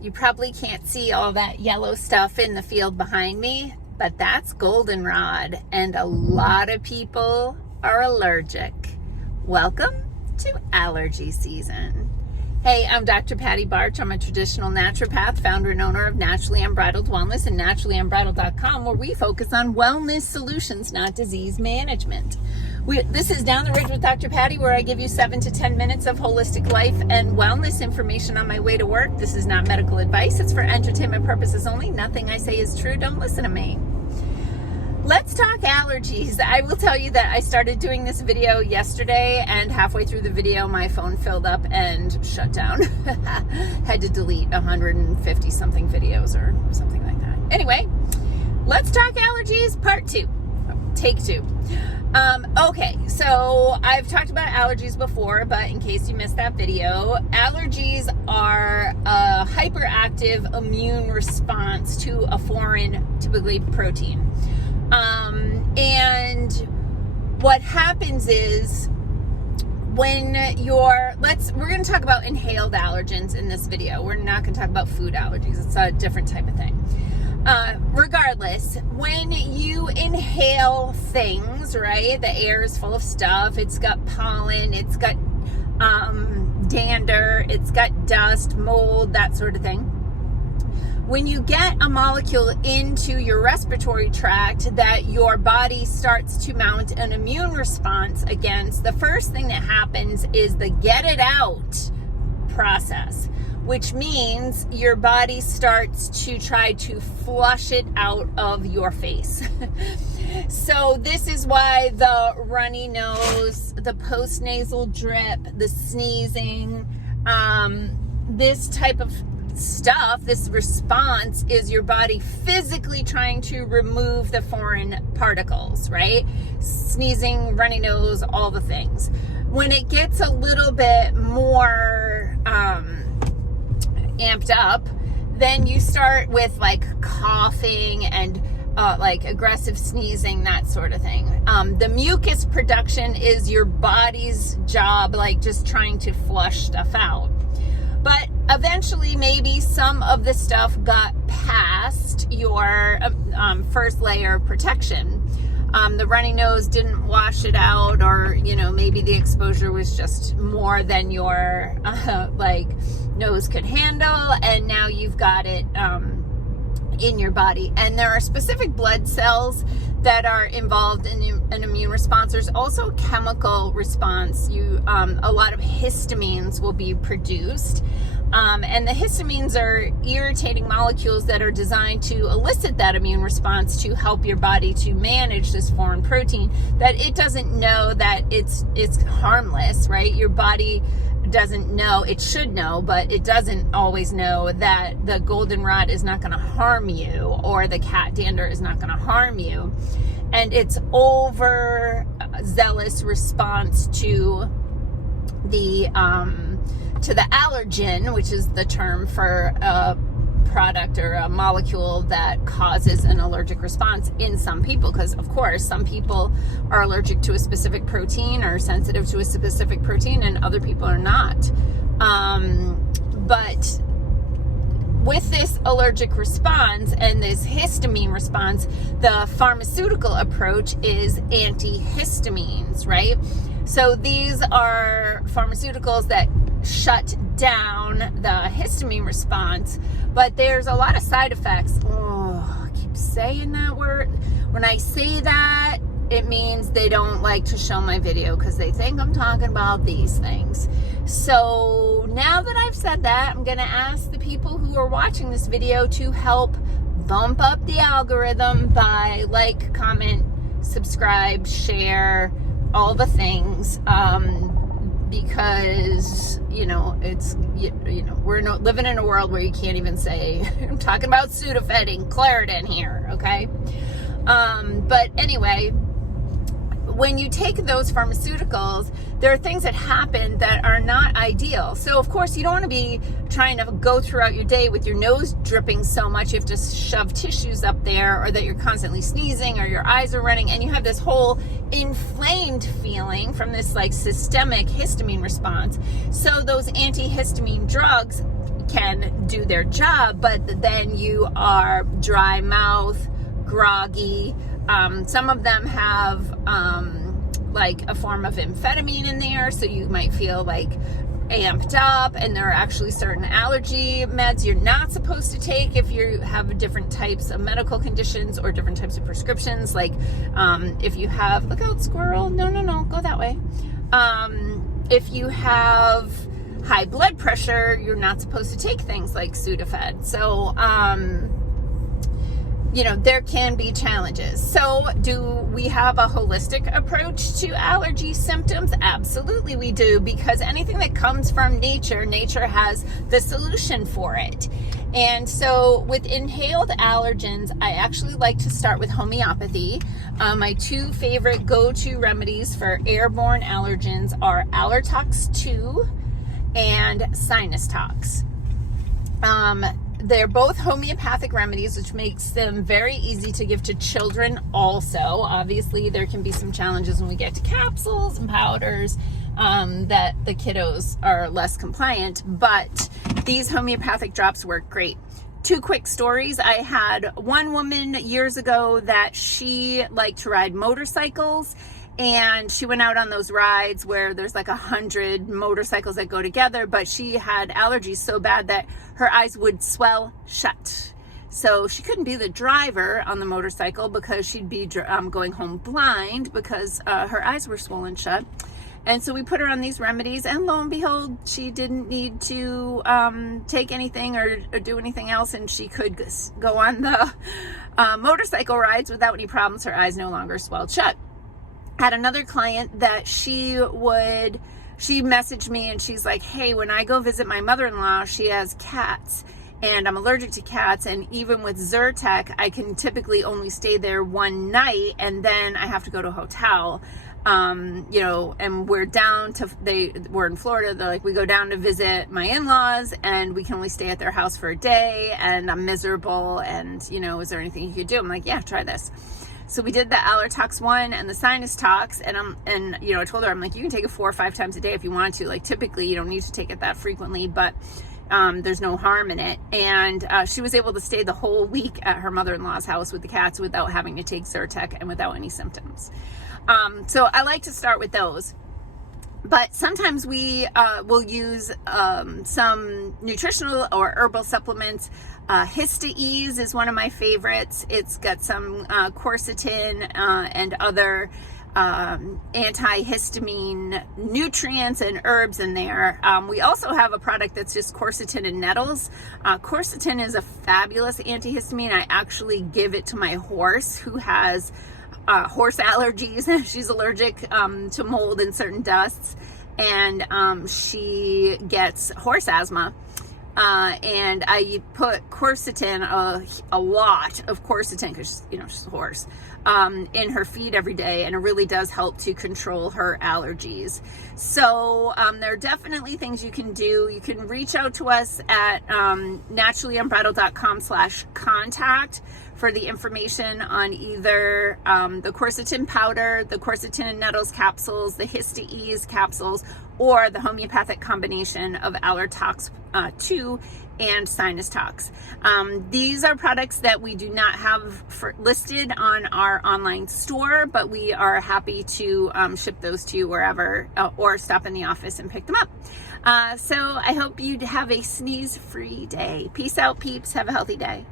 You probably can't see all that yellow stuff in the field behind me, but that's goldenrod, and a lot of people are allergic. Welcome to allergy season. Hey, I'm Dr. Patty Barch. I'm a traditional naturopath, founder and owner of Naturally Unbridled Wellness and naturallynunbridled.com, where we focus on wellness solutions, not disease management. This is Down the Ridge with Dr. Patty, where I give you 7 to 10 minutes of holistic life and wellness information on my way to work. This is not medical advice. It's for entertainment purposes only. Nothing I say is true. Don't listen to me. Let's talk allergies. I will tell you that I started doing this video yesterday, and halfway through the video, my phone filled up and shut down. Had to delete 150 something videos or something like that. Anyway, let's talk allergies, part 2. Take 2. Okay, so I've talked about allergies before, but in case you missed that video, allergies are a hyperactive immune response to a foreign, typically protein. And what happens is when we're going to talk about inhaled allergens in this video. We're not going to talk about food allergies. It's a different type of thing. Regardless, when you inhale things, right, the air is full of stuff. It's got pollen, it's got dander, it's got dust, mold, that sort of thing. When you get a molecule into your respiratory tract that your body starts to mount an immune response against, the first thing that happens is the get it out process, which means your body starts to try to flush it out of your face. So this is why the runny nose, the postnasal drip, the sneezing, this type of stuff, this response is your body physically trying to remove the foreign particles, right? Sneezing, runny nose, all the things. When it gets a little bit more amped up, then you start with like coughing and like aggressive sneezing, that sort of thing. The mucus production is your body's job, like just trying to flush stuff out. But eventually, maybe some of the stuff got past your first layer of protection. The runny nose didn't wash it out, or, maybe the exposure was just more than your nose could handle, and now you've got it in your body. And there are specific blood cells that are involved in an immune response. There's also a chemical response. A lot of histamines will be produced. And the histamines are irritating molecules that are designed to elicit that immune response to help your body to manage this foreign protein that it doesn't know that it's harmless, right? Your body doesn't know. It should know, but it doesn't always know that the goldenrod is not going to harm you, or the cat dander is not going to harm you. And it's overzealous response to the allergen, which is the term for a product or a molecule that causes an allergic response in some people, because of course some people are allergic to a specific protein or sensitive to a specific protein, and other people are not. But with this allergic response and this histamine response, the pharmaceutical approach is antihistamines, right? So these are pharmaceuticals that shut down the histamine response, but there's a lot of side effects. Oh, I keep saying that word. When I say that, it means they don't like to show my video because they think I'm talking about these things. So now that I've said that, I'm going to ask the people who are watching this video to help bump up the algorithm by like, comment, subscribe, share, all the things, because we're living in a world where you can't even say I'm talking about Sudafed and Claritin here, okay? But anyway, when you take those pharmaceuticals, there are things that happen that are not ideal. So of course you don't want to be trying to go throughout your day with your nose dripping so much you have to shove tissues up there, or that you're constantly sneezing, or your eyes are running, and you have this whole inflamed feeling from this like systemic histamine response. So those antihistamine drugs can do their job, but then you are dry mouth, groggy. Some of them have like a form of amphetamine in there, so you might feel like amped up, and there are actually certain allergy meds you're not supposed to take if you have different types of medical conditions or different types of prescriptions. Like if you have, look out squirrel, no, go that way. If you have high blood pressure, you're not supposed to take things like Sudafed. So you know, there can be challenges. So do we have a holistic approach to allergy symptoms? Absolutely we do, because anything that comes from nature has the solution for it. And so with inhaled allergens, I actually like to start with homeopathy. My two favorite go-to remedies for airborne allergens are Allertox 2 and Sinus Tox. They're both homeopathic remedies, which makes them very easy to give to children also. Obviously, there can be some challenges when we get to capsules and powders that the kiddos are less compliant, but these homeopathic drops work great. Two quick stories. I had one woman years ago that she liked to ride motorcycles, and she went out on those rides where there's like 100 motorcycles that go together, but she had allergies so bad that her eyes would swell shut. So she couldn't be the driver on the motorcycle because she'd be going home blind because her eyes were swollen shut. And so we put her on these remedies, and lo and behold, she didn't need to take anything or do anything else, and she could go on the motorcycle rides without any problems. Her eyes no longer swelled shut. Had another client that she messaged me and she's like, hey, when I go visit my mother-in-law, she has cats and I'm allergic to cats. And even with Zyrtec, I can typically only stay there one night and then I have to go to a hotel. You know, and we're in Florida. They're like, we go down to visit my in-laws and we can only stay at their house for a day and I'm miserable. And, you know, is there anything you could do? I'm like, yeah, try this. So we did the Allertox 1 and the Sinus Tox, and you know, I told her, I'm like, you can take it 4 or 5 times a day if you want to. Like, typically you don't need to take it that frequently, but there's no harm in it. And she was able to stay the whole week at her mother-in-law's house with the cats without having to take Zyrtec and without any symptoms. So I like to start with those. But sometimes we will use some nutritional or herbal supplements. Hista-Ease is one of my favorites. It's got some quercetin and other antihistamine nutrients and herbs in there. We also have a product that's just quercetin and nettles. Quercetin is a fabulous antihistamine. I actually give it to my horse who has horse allergies. She's allergic to mold and certain dusts, and she gets horse asthma. And I put quercetin, a lot of quercetin, because you know she's a horse, in her feed every day, and it really does help to control her allergies. So there are definitely things you can do. You can reach out to us at naturallyunbridled.com/contact for the information on either the quercetin powder, the quercetin and nettles capsules, the Hista-Ease capsules, or the homeopathic combination of Allertox 2 and Sinus Tox. These are products that we do not have listed on our online store, but we are happy to ship those to you wherever, or stop in the office and pick them up. So I hope you have a sneeze-free day. Peace out, peeps. Have a healthy day.